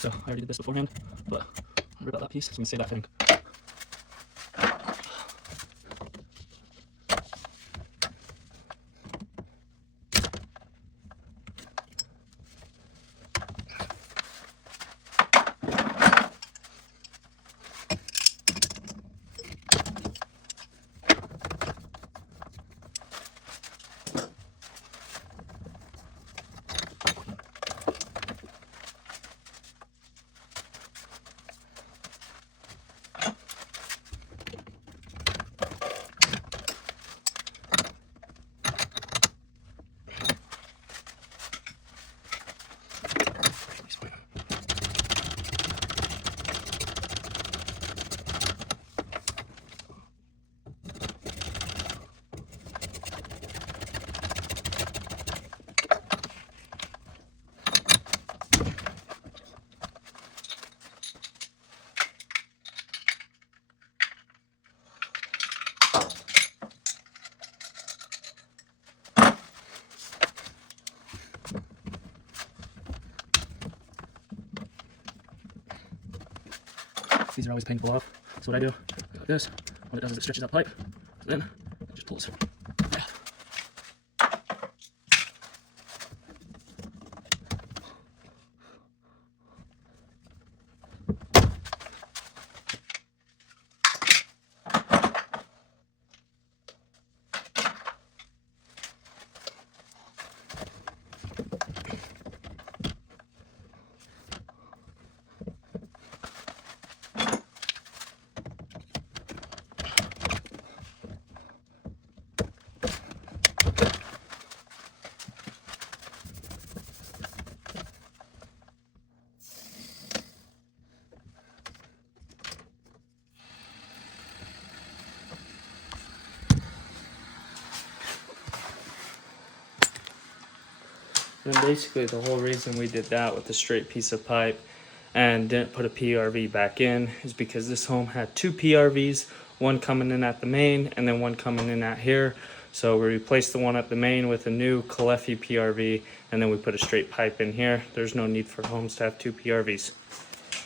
So I already did this beforehand, but I'll rip out that piece so we can save that fitting. These are always painful off. So what I do, like this, what it does is it stretches out pipe, then it just pulls. Yeah. And basically the whole reason we did that with a straight piece of pipe and didn't put a PRV back in is because this home had two PRVs, one coming in at the main and then one coming in at here. So we replaced the one at the main with a new Caleffi PRV, and then we put a straight pipe in here. There's no need for homes to have two PRVs.